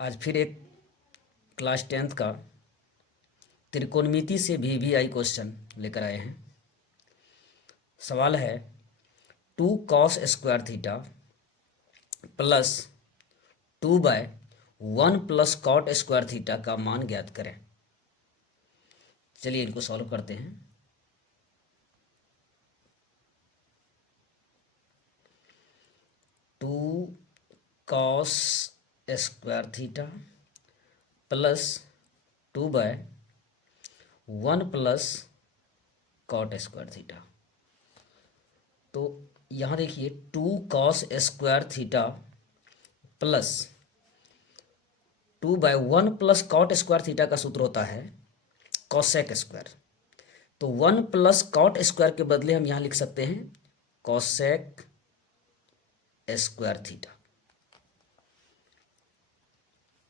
आज फिर एक क्लास 10th का त्रिकोणमिति से VVI क्वेश्चन लेकर आए हैं। सवाल है 2 cos² प्लस 2/1 प्लस cot² का मान ज्ञात करें। चलिए इनको सॉल्व करते हैं। Two cos² plus 2/1 plus cot²। तो यहाँ देखिए 2 cos² प्लस 2/1 प्लस cot² का सूत्र होता है cosec²। तो 1 प्लस cot² के बदले हम यहाँ लिख सकते हैं cosec²।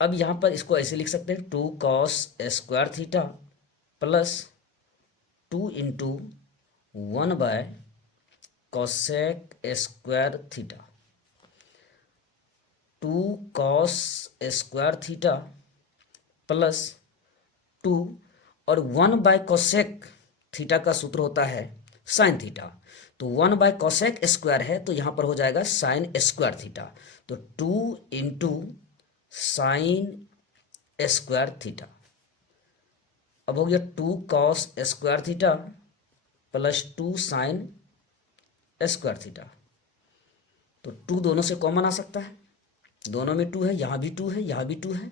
अब यहाँ पर इसको ऐसे लिख सकते हैं 2 cos² plus 2 into 1/cosec²। 2 cos² plus 2 और 1/cosec² का सूत्र होता है sin²। तो 1/cosec² है तो यहाँ पर हो जाएगा sin²। तो 2 इंटू sin²। अब हो गया 2 cos² प्लस 2 sin²। तो 2 दोनों से कॉमन आ सकता है, दोनों में 2 है, यहाँ भी 2 है, यहाँ भी 2 है,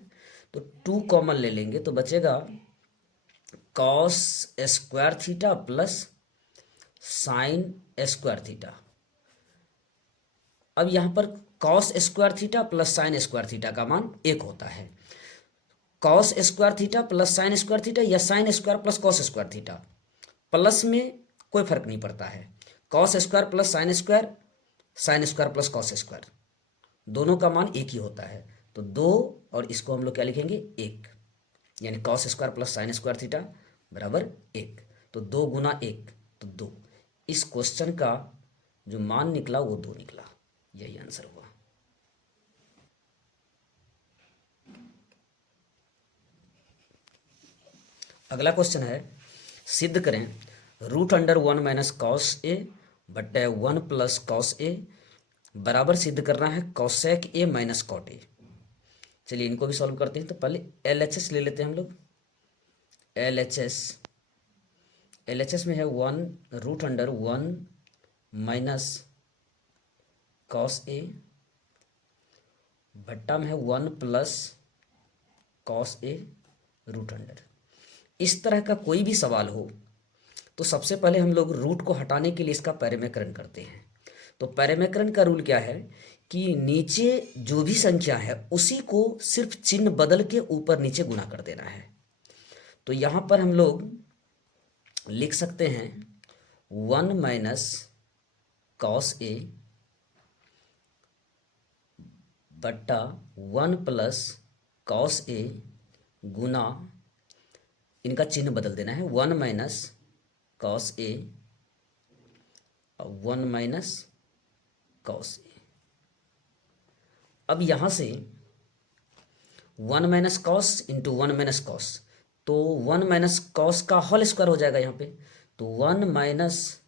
तो 2 कॉमन ले लेंगे तो बचेगा cos² प्लस sin²। अब यहाँ पर cos² प्लस sin² का मान 1 होता है। cos² प्लस sin² या sin² प्लस cos²। प्लस में कोई फर्क नहीं पड़ता है, cos² plus sin² sin² plus cos², दोनों का मान 1 ही होता है। तो 2 और इसको हम लोग क्या लिखेंगे 1, यानी cos² प्लस sin² बराबर 1। तो 2 गुना 1 तो 2। इस क्वेश्चन का जो मान निकला वो 2 निकला, यही आंसर हुआ। अगला क्वेश्चन है सिद्ध करें √1 माइनस कॉस ए बटे 1 प्लस कॉस ए बराबर सिद्ध करना है cosec² माइनस कॉट ए। चलिए इनको भी सॉल्व करते हैं। तो पहले LHS ले लेते हैं हम लोग। LHS में है 1√1 माइनस कॉस ए भट्टा में है 1 प्लस कॉस ए √। इस तरह का कोई भी सवाल हो तो सबसे पहले हम लोग रूट को हटाने के लिए इसका पैरेमीकरण करते हैं। तो पैरेमीकरण का रूल क्या है कि नीचे जो भी संख्या है उसी को सिर्फ चिन्ह बदल के ऊपर नीचे गुना कर देना है। तो यहाँ पर हम लोग लिख सकते हैं 1 माइनस कॉस ए बट्टा 1 प्लस कॉस ए गुना, इनका चिन्ह बदल देना है 1 माइनस कॉस ए और 1 माइनस कॉस ए। अब यहाँ से 1 minus cos into 1 minus cos, तो 1 माइनस कॉस का होल स्क्वायर हो जाएगा यहाँ पे। तो 1 माइनस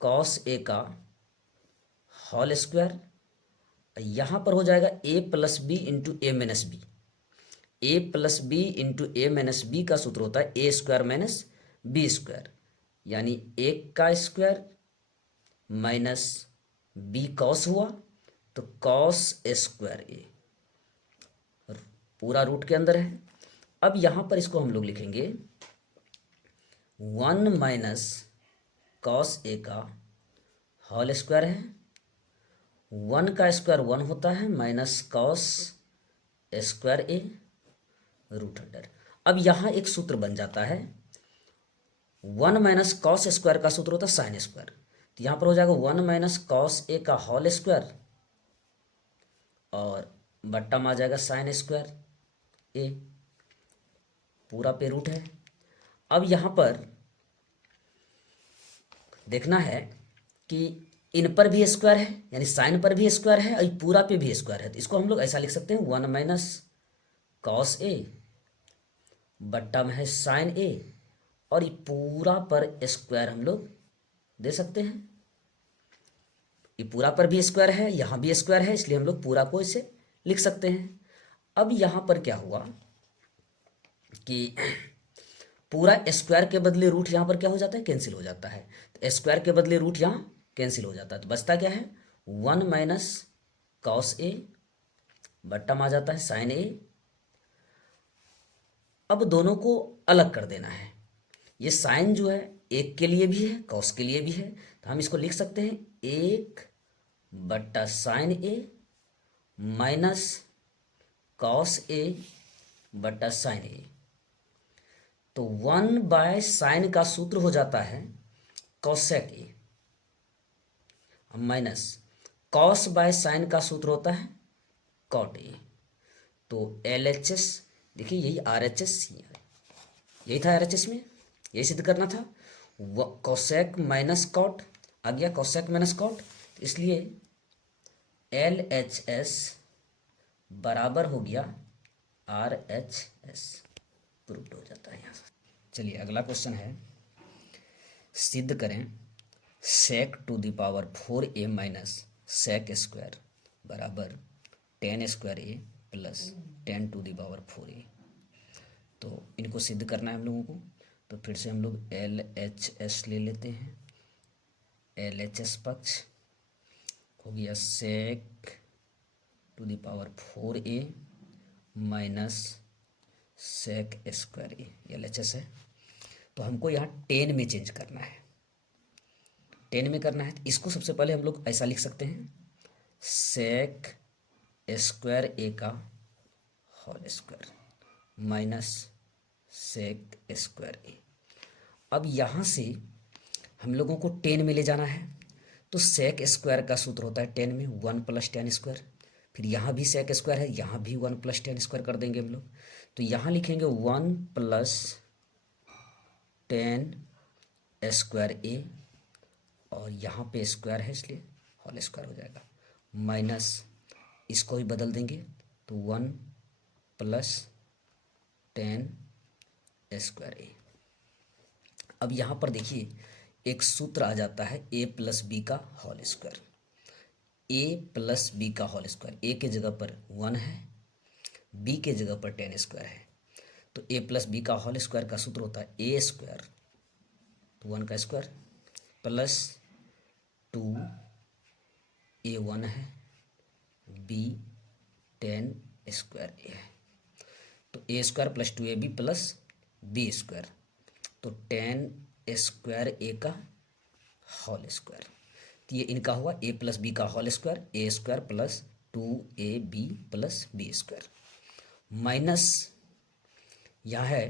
कॉस ए का होल स्क्वायर, यहाँ पर हो जाएगा a plus b into a minus b. a plus b into a minus b का सूत्र होता है a² माइनस b², यानी 1 का स्क्वायर माइनस b कॉस हुआ तो cos² a पूरा रूट के अंदर है। अब यहाँ पर इसको हम लोग लिखेंगे 1 माइनस कॉस ए का होल स्क्वायर है, 1 का स्क्वायर 1 होता है माइनस cos² a √। अब यहाँ एक सूत्र बन जाता है 1 माइनस cos² का सूत्र होता है sin²। तो यहाँ पर हो जाएगा 1 माइनस कॉस ए का होल स्क्वायर और बट्टा में आ जाएगा sin² a, पूरा पे रूट है। अब यहाँ पर देखना है कि इन पर भी स्क्वायर है, यानी साइन पर भी स्क्वायर है और पूरा पे भी स्क्वायर है। तो इसको हम लोग ऐसा लिख सकते हैं 1 माइनस कॉस ए बट्टा में है साइन ए, और ये पूरा पर स्क्वायर हम लोग दे सकते हैं। ये पूरा पर भी स्क्वायर है, यहाँ भी स्क्वायर है, इसलिए हम लोग पूरा को इसे लिख सकते हैं। अब यहाँ पर क्या हुआ कि पूरा स्क्वायर के बदले रूट यहाँ पर क्या हो जाता है, कैंसिल हो जाता है। तो स्क्वायर के बदले रूट यहाँ कैंसिल हो जाता है, तो बचता क्या है, 1 माइनस कॉस ए बट्टा में आ जाता है साइन ए। अब दोनों को अलग कर देना है। ये साइन जो है एक के लिए भी है, कॉस के लिए भी है, तो हम इसको लिख सकते हैं 1 बट्टा sign A minus cos A बट्टा साइन ए। तो 1 बाय साइन का सूत्र हो जाता है cosec A, minus cos by sine का सूत्र होता है कॉट ए। तो LHS, देखिए यही RHS, यही था RHS में, यही सिद्ध करना था। कॉसेक माइनस कॉट आ गया, कॉसेक माइनस कॉट, इसलिए LHS बराबर हो गया RHS, प्रूव्ड हो जाता है यहाँ से। चलिए अगला क्वेश्चन है, सिद्ध करें sec to the power 4a minus sec square बराबर 10 square a plus 10 to the power 4a। तो इनको सिद्ध करना है हम लोगों को, तो फिर से हम लोग LHS ले लेते हैं। LHS पक्ष हो गया sec to the power 4a minus sec square a, LHS है। तो हमको यहाँ 10 में चेंज करना है, 10 में करना है। तो इसको सबसे पहले हम लोग ऐसा लिख सकते हैं, सेक स्क्वायर ए का whole square minus sec square a. अब यहाँ से हम लोगों को 10 में ले जाना है, तो सेक स्क्वायर का सूत्र होता है 10 में 1 प्लस 10 स्क्वायर। फिर यहाँ भी सेक स्क्वायर है, यहाँ भी 1 प्लस 10 स्क्वायर कर देंगे हम लोग। तो यहाँ लिखेंगे 1 प्लस 10 स्क्वायर ए, और यहाँ पे स्क्वायर है इसलिए होल स्क्वायर हो जाएगा, माइनस इसको ही बदल देंगे तो 1 प्लस 10 स्क्वायर ए। अब यहाँ पर देखिए एक सूत्र आ जाता है a प्लस बी का whole square, a plus b का होल स्क्वायर, a के जगह पर 1 है, b के जगह पर 10 स्क्वायर है। तो a प्लस बी का होल स्क्वायर का सूत्र होता है a स्क्वायर, तो 1 का स्क्वायर प्लस 2a 1 है, b 10 स्क्वायर ए है। तो a square plus 2ab plus b square, तो 10 स्क्वायर ए का होल स्क्वायर। तो ये इनका हुआ a प्लस बी का whole square, a square plus 2ab plus b square, minus यहाँ है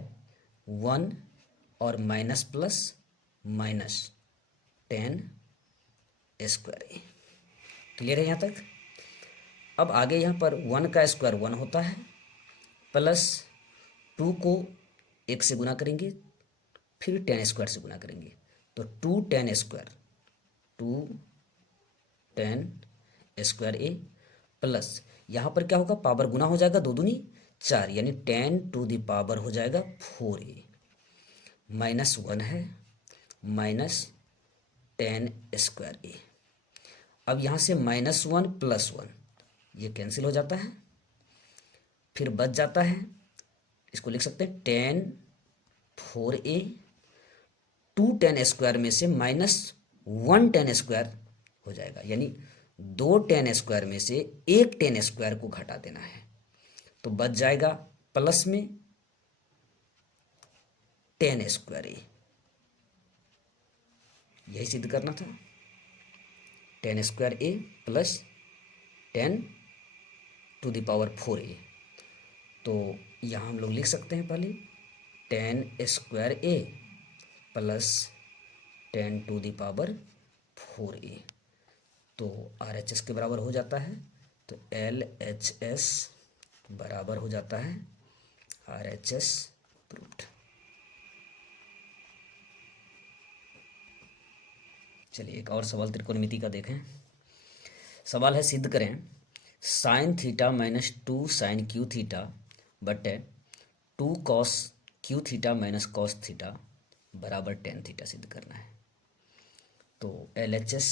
1 और minus plus minus 10 square a. Clear है यहाँ तक। अब आगे यहाँ पर 1 का स्क्वायर 1 होता है, प्लस 2 को 1 से गुना करेंगे, फिर 10 स्क्वायर से गुना करेंगे, तो 2 10 स्क्वायर, 2 10 स्क्वायर ए, प्लस यहाँ पर क्या होगा, पावर गुना हो जाएगा, 2 दूनी 4, यानी 10 टू द पावर हो जाएगा 4a, माइनस 1 है, माइनस 10 स्क्वायर ए। अब यहाँ से -1 प्लस 1 ये कैंसिल हो जाता है, फिर बच जाता है, इसको लिख सकते हैं 10 4a, 2 10 स्क्वायर में से -1 10 स्क्वायर हो जाएगा, यानी 2 10 स्क्वायर में से 1 10 स्क्वायर को घटा देना है, तो बच जाएगा प्लस में 10 स्क्वायर ए। यही सिद्ध करना था, 10 square a plus 10 to the power 4a। तो यहाँ हम लोग लिख सकते हैं पहले 10 square a plus 10 to the power 4a, तो RHS के बराबर हो जाता है, तो LHS बराबर हो जाता है RHS प्रूव्ड। चलिए एक और सवाल त्रिकोणमिति का देखें। सवाल है, सिद्ध करें sine theta minus 2 sine cube theta बटे 2 cos cube theta minus cos theta बराबर टेन थीटा सिद्ध करना है। तो LHS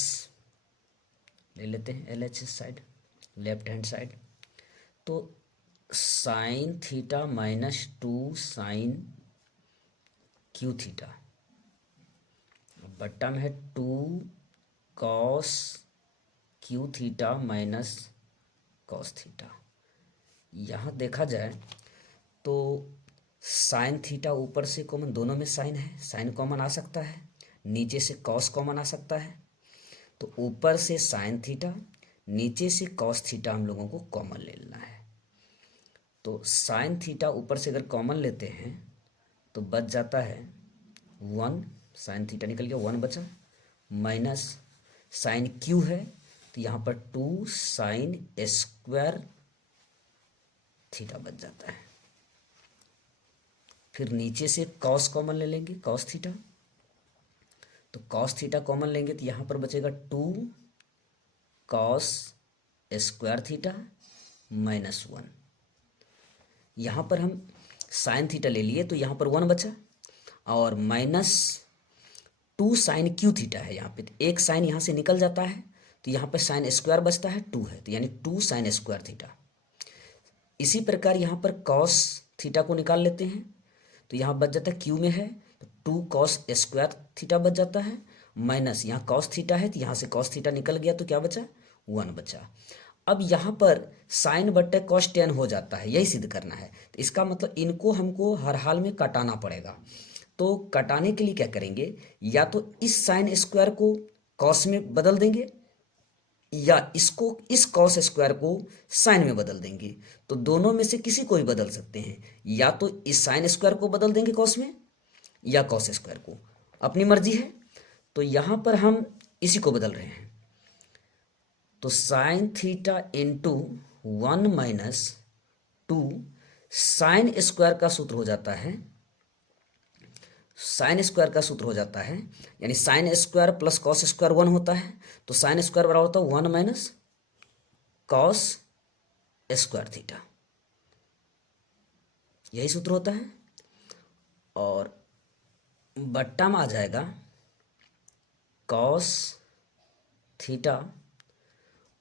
ले लेते हैं, LHS side, left hand side. तो sine theta minus 2 sine cube theta बट्टा में है 2 cos cube theta minus cos theta. यहाँ देखा जाए तो साइन थीटा ऊपर से कॉमन, दोनों में साइन है, साइन कॉमन आ सकता है, नीचे से कॉस कॉमन आ सकता है। तो ऊपर से साइन थीटा, नीचे से कॉस थीटा हम लोगों को कॉमन ले लेना है। तो साइन थीटा ऊपर से अगर कॉमन लेते हैं तो बच जाता है 1, साइन थीटा निकल गया 1 बचा, माइनस साइन क्यू है तो यहाँ पर 2 साइन स्क्वायर थीटा बच जाता है। फिर नीचे से कॉस कॉमन ले लेंगे, कॉस थीटा, तो कॉस थीटा कॉमन लेंगे तो यहाँ पर बचेगा 2 कॉस स्क्वायर थीटा माइनस 1। यहाँ पर हम साइन थीटा ले लिए तो यहाँ पर 1 बचा, और माइनस 2 साइन क्यू थीटा है यहाँ पे, तो एक साइन यहाँ से निकल जाता है तो यहाँ पर साइन स्क्वायर बचता है 2 है, तो यानी 2 साइन स्क्वायर थीटा। इसी प्रकार यहाँ पर कॉस थीटा को निकाल लेते हैं तो यहाँ बच जाता है, क्यू में है तो 2 कॉस स्क्वायर थीटा बच जाता है, माइनस यहाँ कॉस थीटा है तो यहाँ से कॉस थीटा निकल गया तो क्या बचा, 1 बचा। अब यहाँ पर साइन बट्टे कॉस टेन हो जाता है, यही सिद्ध करना है। तो इसका मतलब इनको हमको हर हाल में कटाना पड़ेगा। तो कटाने के लिए क्या करेंगे, या तो इस साइन स्क्वायर को कॉस में बदल देंगे या इसको, इस कॉस स्क्वायर को साइन में बदल देंगे। तो दोनों में से किसी को भी बदल सकते हैं, या तो इस साइन स्क्वायर को बदल देंगे कॉस में या कॉस स्क्वायर को, अपनी मर्जी है। तो यहाँ पर हम इसी को बदल रहे हैं। तो sine theta into 1 minus 2 sine square का सूत्र हो जाता है, साइन स्क्वायर का सूत्र हो जाता है, यानी sine square plus cos square 1 होता है, तो साइन स्क्वायर बराबर होता है 1 माइनस कॉस स्क्वायर थीटा, यही सूत्र होता है। और बट्टा में आ जाएगा कॉस थीटा,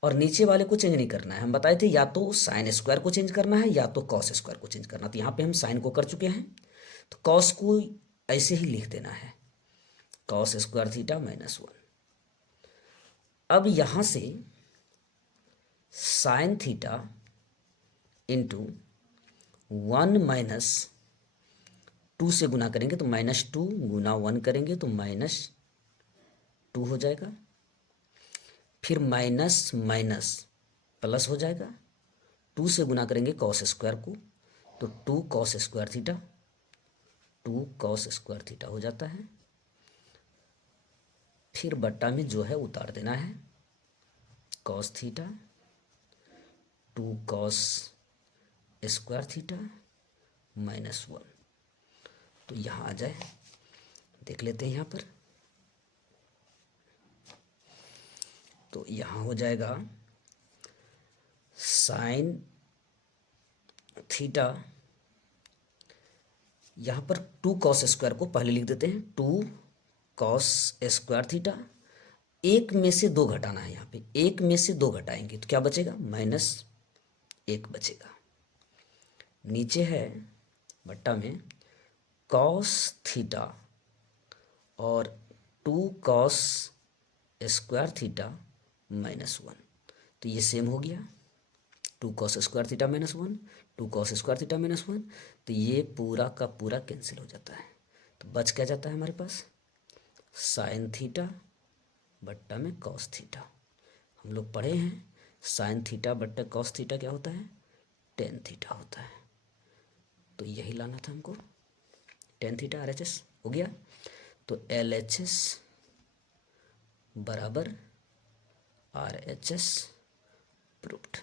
और नीचे वाले को चेंज नहीं करना है। हम बताए थे या तो साइन स्क्वायर को चेंज करना है या तो कॉस स्क्वायर को चेंज करना। तो यहाँ पे हम साइन को कर चुके हैं, तो कॉस को ऐसे ही लिख देना है, कॉस स्क्वायर थीटा माइनस 1। अब यहाँ से साइन थीटा इंटू 1 माइनस 2 से गुना करेंगे तो माइनस 2 गुना 1 करेंगे तो माइनस 2 हो जाएगा। फिर माइनस माइनस प्लस हो जाएगा, 2 से गुना करेंगे कॉस स्क्वायर को तो 2 cos square theta, 2 cos square theta हो जाता है। फिर बट्टा में जो है उतार देना है, cos theta 2 cos square theta minus 1। तो यहाँ आ जाए, देख लेते हैं यहाँ पर। तो यहाँ हो जाएगा साइन थीटा, यहाँ पर 2 कॉस स्क्वायर को पहले लिख देते हैं, 2 कॉस स्क्वायर थीटा, एक में से 2 घटाना है, यहाँ पे एक में से 2 घटाएंगे तो क्या बचेगा, माइनस 1 बचेगा। नीचे है बट्टा में कॉस थीटा और 2 कॉस स्क्वायर थीटा माइनस 1, तो ये सेम हो गया, 2 cos square theta minus 1, 2 cos square theta minus 1, तो ये पूरा का पूरा कैंसिल हो जाता है। तो बच क्या जाता है हमारे पास, साइन थीटा बट्टा में कॉस थीटा। हम लोग पढ़े हैं साइन थीटा बट्टा कॉस थीटा क्या होता है, टेन थीटा होता है। तो यही लाना था हमको, टेन थीटा RHS हो गया। तो LHS बराबर RHS प्रूव्ड।